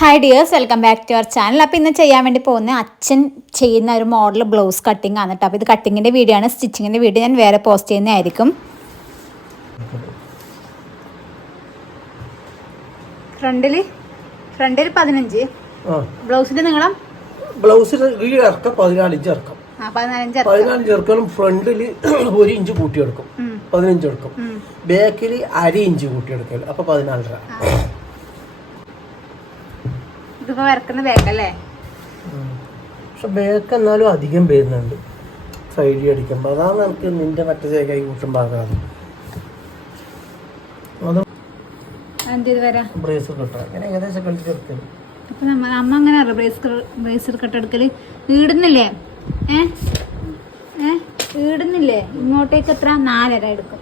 Hi dears, welcome back to our channel. അപ്പോൾ ഇന്ന് ചെയ്യാൻ വേണ്ടി പോകുന്ന അച്ഛൻ ചെയ്യുന്ന ഒരു മോഡൽ ബ്ലൗസ് കട്ടിങ് ആണ് കേട്ടോ. അപ്പോൾ ഇത് കട്ടിങ്ങിൻ്റെ വീഡിയോ ആണ്. സ്റ്റിച്ചിങ്ങിൻ്റെ വീഡിയോ ഞാൻ വേറെ പോസ്റ്റ് ചെയ്യുന്നതായിരിക്കും. ഫ്രണ്ടിൽ 15, ബ്ലൗസിൻ്റെ നീളം ബ്ലൗസിന് ഇറക്കം 14 ഇഞ്ച് ഇറക്കം. 14 ഇറക്കണം. ഫ്രണ്ടിൽ 1 ഇഞ്ച് കൂട്ടിയെടുക്കും, 15 എടുക്കും. ബാക്കിൽ 1/2 ഇഞ്ച് കൂട്ടിയെടുക്കും, അപ്പൊ 14. ഇതിപ്പോ വരക്കുന്ന ബാക്കല്ലേ? പക്ഷെ ബാക്ക് എന്നാലും അധികം വരുന്നുണ്ട് സൈഡിൽ അടിക്കുമ്പോ. അതാണ് നമുക്ക് നിന്റെ മറ്റേ കൈ കൂട്ടുമ്പോ ബ്രേസർ കിട്ടാം. അങ്ങനെ ഏകദേശം കളിച്ചെടുക്കല്. അപ്പൊ അമ്മ അങ്ങനെ ബ്രേസർ കട്ടെടുക്കല് ഈടുന്നില്ലേ? ഈടുന്നില്ലേ? ഇങ്ങോട്ടേക്ക് എത്ര? 4.5 എടുക്കും.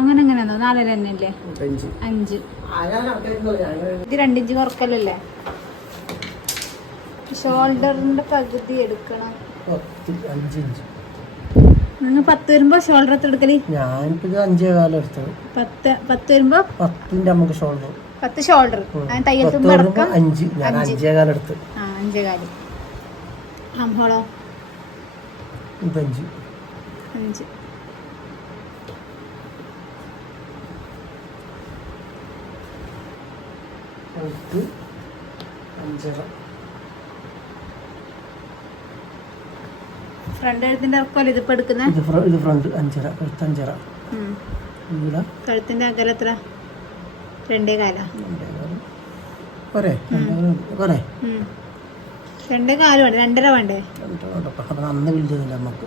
അങ്ങനെ എങ്ങനെയാണോ? 4.5 തന്നെയല്ലേ? 5. ഇത് 2 ഇഞ്ച് കുറക്കലല്ലേ? ഷോൾഡറിന്റെ പകുതി എടുക്കണം. 5 ഇഞ്ച്. നിങ്ങൾ 10 വരുമ്പോ ഷോൾഡർ എത്ര എടുക്കല്? ഞാനിപ്പോ 5.25 എടുത്തത്. 10 വരുമ്പോ 10ന്റെ നമുക്ക് ഷോൾഡർ. 10 ഷോൾഡർ. തയ്യൽ തുമ്പ് അടക്കം 5. ഞാൻ 5.25 എടുത്ത്. 5.25. അമ്പോളോ 5. 5. ഫ്രണ്ട് എഴുത്തിന്റെ ഇറക്കമല്ലേ ഇതിപ്പോ എടുക്കുന്നത്? ഇത് ഫ്രണ്ട് 5.5, കഴുത്ത് 5.5. കഴുത്തിന്റെ അകലം എത്ര? 2.25. 2.25 വേണ്ടേ? 2.5 വേണ്ടേ? അന്ന് വലുതല്ല നമുക്ക്.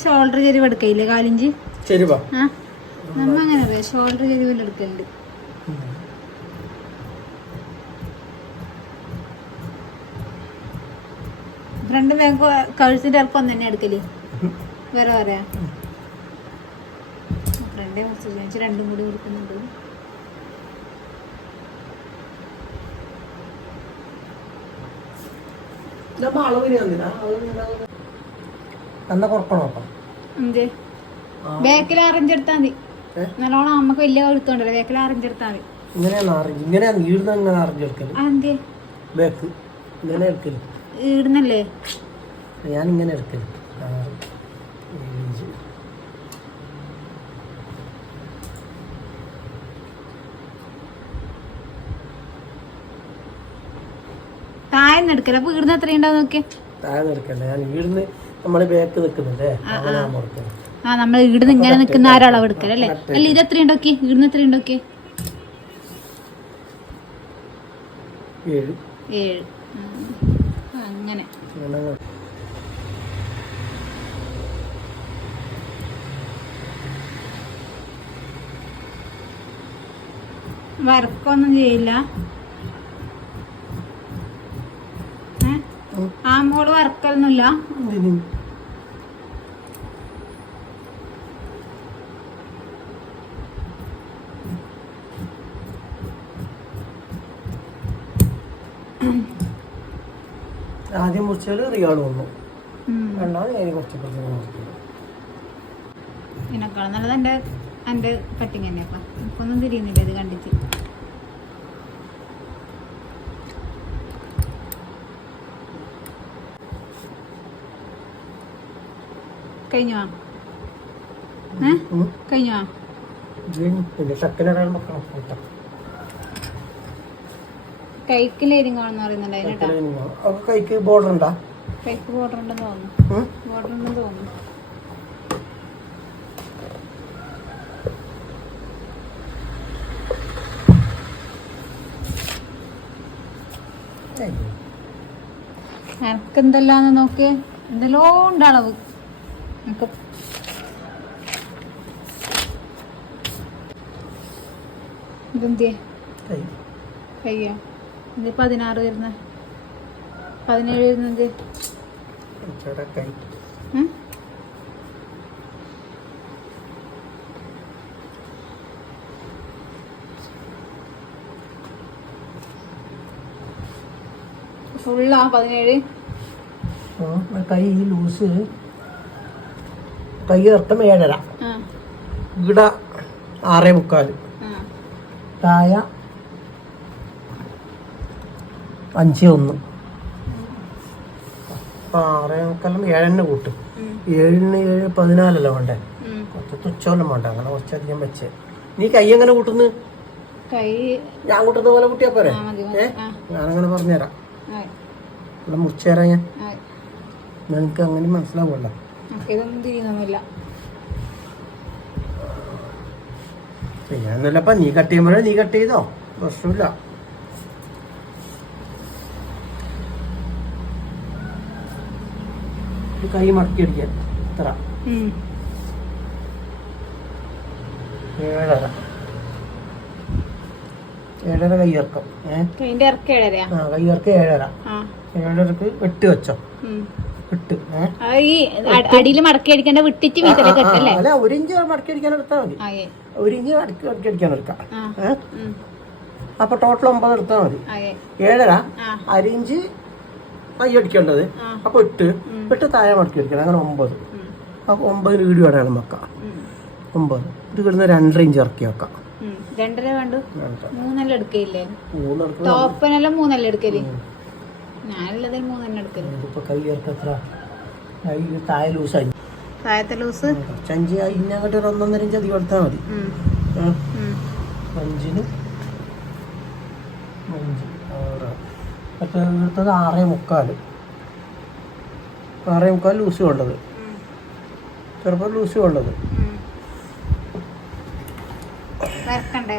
ഷോൾഡർ ചെരിവ് എടുക്കയില്ലേ? 4 ഇഞ്ച് നമ്മ അങ്ങനെ അറിയാം. ഷോൾഡർ ചെരിവിൽ എടുക്കലുണ്ട്. ഫ്രണ്ട് ബാങ്ക് കഴുത്തിന്റെ ഇറക്കം തന്നെ എടുക്കല്? വേറെ പറയാ ഫ്രണ്ടേ കുറച്ച് 2 കൂടി കൊടുക്കുന്നുണ്ട്. ബാക്കിൽ 6 ഇഞ്ച് എടുത്താൽ മതി. നല്ലോണം നമുക്ക് വലിയ എടുത്തോണ്ടല്ലോ. ബാക്കിൽ 6 ഇഞ്ച് എടുത്താൽ മതി. ഈടുന്നല്ലേ? ഞാനിങ്ങനെ എടുക്കല്. താഴ്ന്ന് എടുക്കല. അപ്പൊ ഈടുന്ന എത്ര ഉണ്ടാവും നോക്കിയേ? താഴ്ന്ന് എടുക്കണ്ട. ഞാൻ ഈടുന്ന് നമ്മള് ബാക്ക് നിക്കുന്നില്ലേ, നമ്മൾ ഈടുന്ന് ഇങ്ങനെ നിക്കുന്ന ആരളവ് എടുക്കലല്ലേ? അല്ല, ഇത് എത്ര ഉണ്ടാക്കി? ഈടുന്ന് എത്ര ഉണ്ടാക്കി? 7. അങ്ങനെ വർക്കൊന്നും ചെയ്യില്ല. ആമ്പോള് വർക്കൊന്നുമില്ല. ആദ്യം മുറിച്ചാല് റിയാൾ വന്നു. രണ്ടാമത് കുറച്ച് ഇതിനേക്കാളും നല്ലത് എൻ്റെ കട്ടിങ് തന്നെയപ്പാ. ഇപ്പൊന്നും തിരിയുന്നില്ല ഇത് കണ്ടിട്ട്. കഴിഞ്ഞോ? കഴിഞ്ഞോ? കൈക്കിലേരിങ്ങാണെന്ന് പറയുന്നുണ്ടായിരുന്നു. കൈക്ക് ബോർഡർ ഉണ്ടോ? കൈക്ക് ബോർഡർ ഉണ്ടെന്ന് തോന്നുന്നു. ബോർഡർ ഉണ്ടെന്ന് തോന്നുന്നു. എനക്കെന്തെല്ലാന്ന് നോക്കിയേ. എന്തെല്ലോ ഉണ്ട് അളവ്. ഇതെന്തിയെ? കയ്യോ? ഇത് 16 വരുന്ന 17 വരുന്നത്. ഫുള്ളാ 17? കൈ ലൂസ്, കൈ ഇറക്കം 7.5, ഇവിടെ 6.25, താഴെ 5.1. 6.25 7 കൂട്ട്, 7 14 വേണ്ടേ? കുറച്ച് തുച്ഛമൊന്നും വേണ്ട, അങ്ങനെ കുറച്ചധികം വെച്ച്. നീ കൈ എങ്ങനെ കൂട്ടുന്നു? ഞാൻ കൂട്ടുന്ന പോലെ കൂട്ടിയാ പോരെ? ഞാനങ്ങനെ പറഞ്ഞുതരാം, മുറിച്ചു തരാം ഞാൻ. നിനക്ക് അങ്ങനെ മനസ്സിലാവുമല്ലോ. ചെയ്യാന്നല്ലപ്പ, നീ കട്ട് ചെയ്യുമ്പോഴേ നീ കട്ട് ചെയ്തോ, പ്രശ്നമില്ല. കൈ മടക്കി അടിക്കാൻ ഇത്ര 7.5 കൈ ഇറക്കം. കൈ ഇറക്കം 7.5. 7.5ക്ക് 8 വെച്ചോ. 8 അടിയിൽ മടക്കി അടിക്കേണ്ട, വിട്ടിട്ട് അല്ല 1 ഇഞ്ച് മടക്കി അടിക്കാൻ എടുത്താൽ മതി. 1 ഇഞ്ച് മടക്കി അടിക്കാൻ എടുക്കാം. അപ്പൊ ടോട്ടൽ 9 എടുത്താൽ മതി. 7.5 1/2 ഇഞ്ച് കൈ അടിക്കേണ്ടത്. അപ്പൊ 8 താഴെ മടക്കി അടിക്കണം, അങ്ങനെ 9. അപ്പൊ 9 വീഡിയോ അടയാളം വെക്കാം. 9 ഇത് കിടന്ന് 2.5 ഇഞ്ച് ഇറക്കി വെക്കാം. 2.5 വേണ്ടു. 3 എടുക്കയില്ലേ? ടോപ്പനെല്ലാം 3 എടുക്കല്. ഞാനുള്ളത് 3 എടുക്കല്. ഇപ്പൊ കൈ ഇറക്കത്ര താഴെ ലൂസായി, താഴത്തെ ലൂസ് 5 ഇന്നങ്ങോട്ട് 1.5 ഇഞ്ച് അധികം എടുത്താൽ മതി. 5ന് 5 മറ്റേ എടുത്തത് 6.25. 6.25 ലൂസ് വേണ്ടത്, ചെറുപ്പം ലൂസ് വേണ്ടത്. വരക്കണ്ടേ?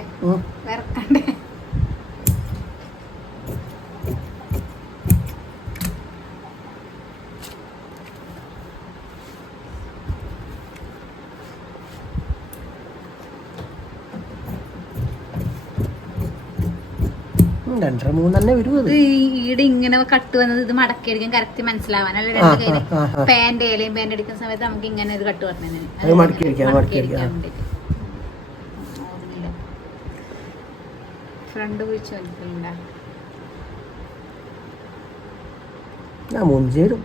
രണ്ടര മൂന്ന് തന്നെ വരും. ഈടെ ഇങ്ങനെ കട്ട് വന്നത് ഇത് മടക്കി അടിക്കാൻ കറക്റ്റ് മനസ്സിലാവാനല്ലേ? രണ്ട് കയ്യില് പാന്റ് ഏലയും പാന്റ് അടിക്കുന്ന സമയത്ത് നമുക്ക് ഇങ്ങനെ ഒരു കട്ട് പറഞ്ഞത് ഫ്രണ്ട് കുഴിച്ച് വലിക്കലുണ്ടാ? മുഞ്ചേരും.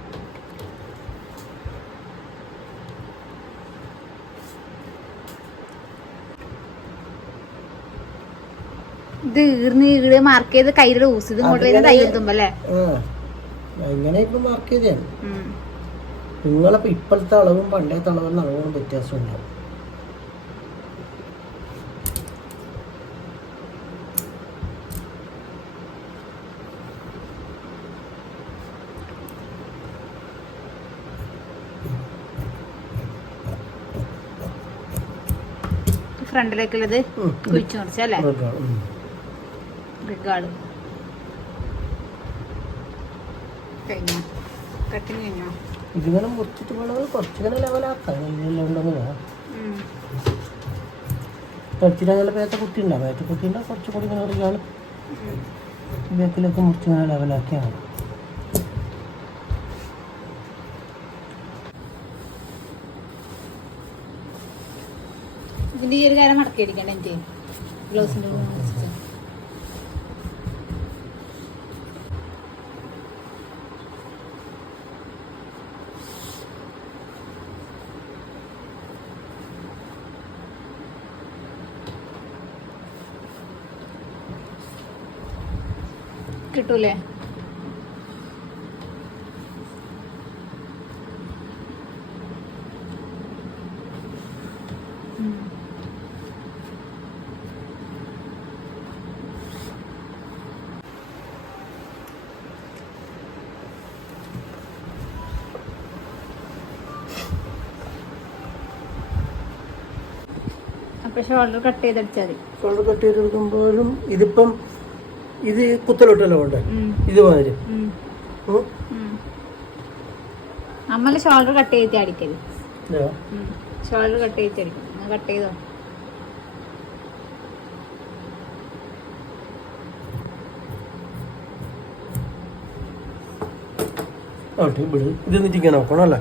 ഇത് ഈട് മാർക്ക് ചെയ്ത് കയ്യിലുള്ള ഊസ് ഇത് ഇങ്ങോട്ട് വരുന്ന തയ്യൽ തുമ്പല്ലേ? ഇങ്ങനെ ഇപ്പൊ മാർക്ക് ചെയ്താണ്. നിങ്ങളിപ്പോ ഇപ്പോഴത്തെ അളവും പണ്ടത്തെ അളവും നല്ലോണം വ്യത്യാസം ഉണ്ടാവും. ഫ്രണ്ടിലേക്കുള്ളത് കുഴിച്ചു മുറിച്ചല്ലേ? റിഗാർഡ് കഴിഞ്ഞോ? കട്ടിങ് കഴിഞ്ഞോ? ഇതിങ്ങനെ മുറിച്ചിട്ട് വേണമെങ്കിൽ കുറച്ചിങ്ങനെ ലെവലാക്കാം. കുറച്ചിങ്ങനെ പേത്ത കുത്തി ഉണ്ടാവും. പേത്ത കുത്തി ഉണ്ടാവും കുറച്ചുകൂടി ഇങ്ങനെ റിഗാർഡ് ബേക്കിലേക്ക് മുറിച്ചിങ്ങനെ ലെവലാക്കിയാണ്. ഇതിന്റെ ഈ ഒരു കാര്യം മടക്കി അടിക്കണ്ട എനിക്ക് ഗ്ലൗസിന്റെ കിട്ടൂലേ? അപ്പൊ ഷോൾഡർ കട്ട് ചെയ്തടിച്ചാൽ മതി. ഷോൾഡർ കട്ട് ചെയ്തെടുക്കുമ്പോഴും ഇതിപ്പം ഇത് കുത്തലോട്ടല്ലോ ഉണ്ട് ഇതുമാതിരി. നമ്മള് ഷോൾഡർ കട്ട് ചെയ്ത് അടിക്കല്. ഷോൾഡർ കട്ട് ചെയ്ത് അടിക്കും. കട്ട് ചെയ്തോ? ഇത് എന്നിട്ട് ഇങ്ങനെ നോക്കണം അല്ലേ?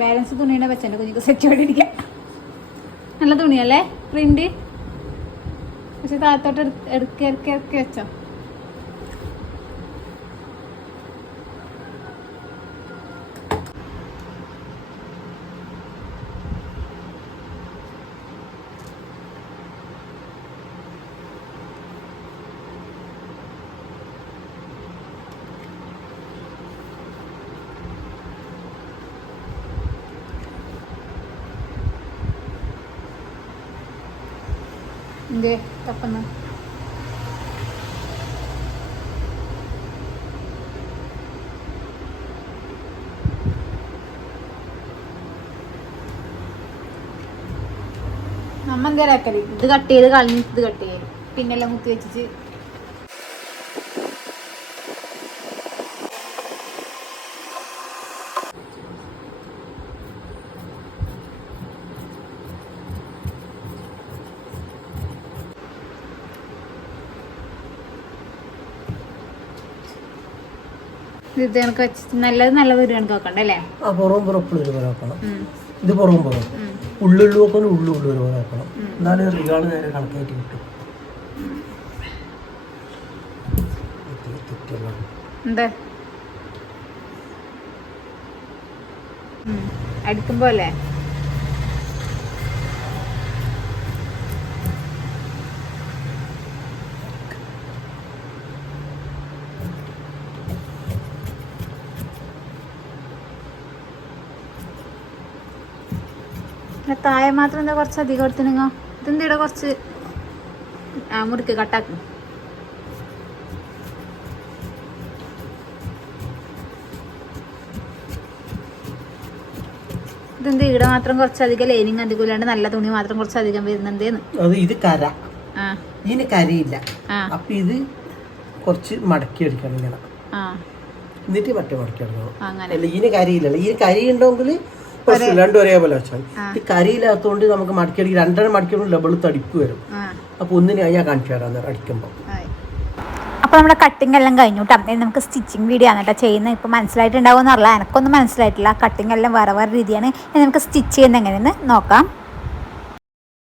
ബാലൻസ് തുണിയുടെ വെച്ചെന്റെ കുഞ്ഞിക്ക് സെറ്റ് ചെയ്തിരിക്കാം. നല്ല തുണിയല്ലേ പ്രിന്റ്, പക്ഷെ താഴത്തോട്ട് ഇറക്കി വെച്ചോ. എന്തേ തപ്പുന്ന നമ്മ എന്തേലാക്കല്? ഇത് കട്ട് ചെയ്ത് കളഞ്ഞിട്ട് ഇത് കട്ട് ചെയ്യും, പിന്നെല്ലാം മുത്തി വെച്ചിട്ട് ഇത് കണക്ക് വെച്ചിട്ട് നല്ലത് ഒരു കണക്ക് വെക്കണ്ടല്ലേ? ഇത് പുറവും പുറവും ഉള്ളുള്ളു നോക്കണം, ഉള്ളു പോലെ ആക്കണം. എന്നാലും റികാള് നേരെ കണക്കായിട്ട് കിട്ടും. എന്താ അടിക്കുമ്പോ അല്ലേ? താഴെ മാത്രം എന്താ കുറച്ച് അധികം എടുത്ത് നിങ്ങൾ ഇതെന്താ കുറച്ച് മുറിക്ക് കട്ടാക്കും. ഇതെന്താ ഇവിടെ മാത്രം കുറച്ചധികം ലൈനിങ് അധികം നല്ല തുണി മാത്രം കുറച്ചധികം വരുന്നുണ്ടേന്ന്. ഇത് കര, ഇതിന് കരയില്ല. അപ്പൊ ഇത് കുറച്ച് മടക്കി എടുക്കണം ഇങ്ങനെ, എന്നിട്ട് മറ്റേ മടക്കി എടുക്കണം. ഇതിന് കരിയില്ലല്ലോ. ഇതിന് കരി ഉണ്ടെങ്കിൽ രണ്ടും ഒരേപോലെ വെച്ചാൽ. ഈ കരിയില്ലാത്തതുകൊണ്ട് നമുക്ക് മടക്കിയടിക്ക് രണ്ടെണ്ണം മടക്കിയോണ്ട് ഡബിൾ തടിപ്പ് വരും. അപ്പൊ ഒന്നിന് ഞാൻ കാണിച്ചു തരാം അടിക്കുമ്പോൾ. അപ്പോൾ നമ്മുടെ കട്ടിങ് എല്ലാം കഴിഞ്ഞു കേട്ടോ. നമുക്ക് സ്റ്റിച്ചിങ് വീഡിയോ ആണ് കേട്ടോ ചെയ്യുന്നത്. ഇപ്പോൾ മനസ്സിലായിട്ടുണ്ടാവുമെന്ന് അറിയില്ല, എനിക്കൊന്നും മനസ്സിലായിട്ടില്ല. കട്ടിങ് എല്ലാം വേറെ രീതിയാണ്. നമുക്ക് സ്റ്റിച്ച് ചെയ്യുന്നത് എങ്ങനെയെന്ന് നോക്കാം.